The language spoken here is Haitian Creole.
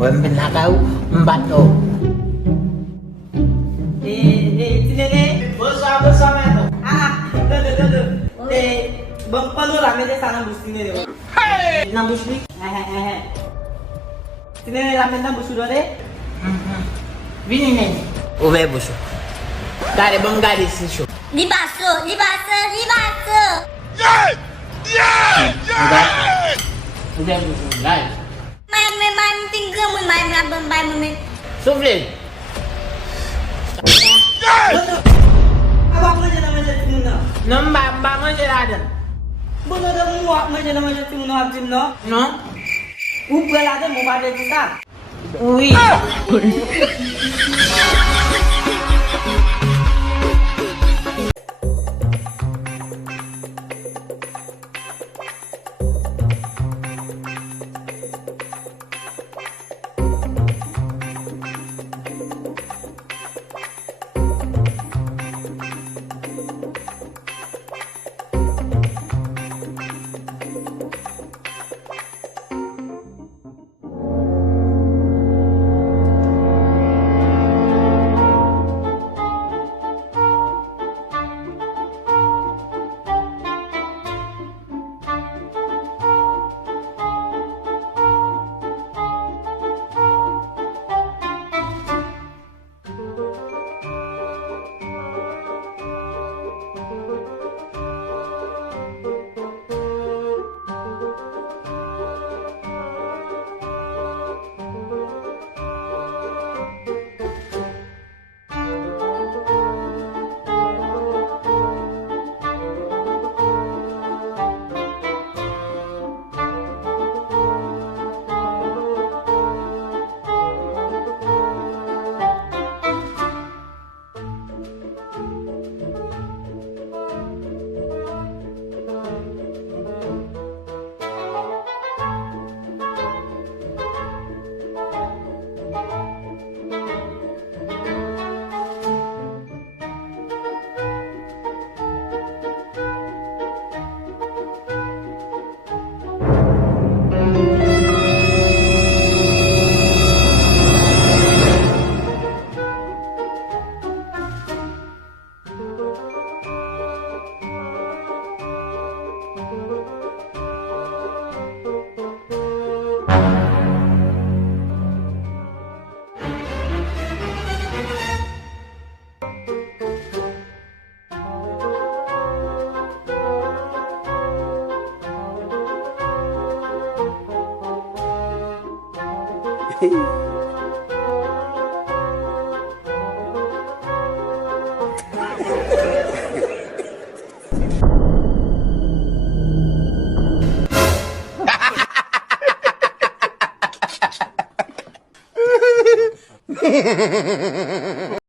Wembin akaw, mbato. Sini. Bersama itu. Duduk. Bang Palu rame deh sana busnya deh. Nambus nih. Sini rame nambus sudah deh. Vini nih. Uwe busu. Dari bangga di situ. Libaso. Udah busu. Lai. Main tinggal main main. Suflin. Abang aja namanya Timno. Nambang aja ada. Bener ada muak aja namanya Timno. No? Ubel ada mau pada kita. Ui.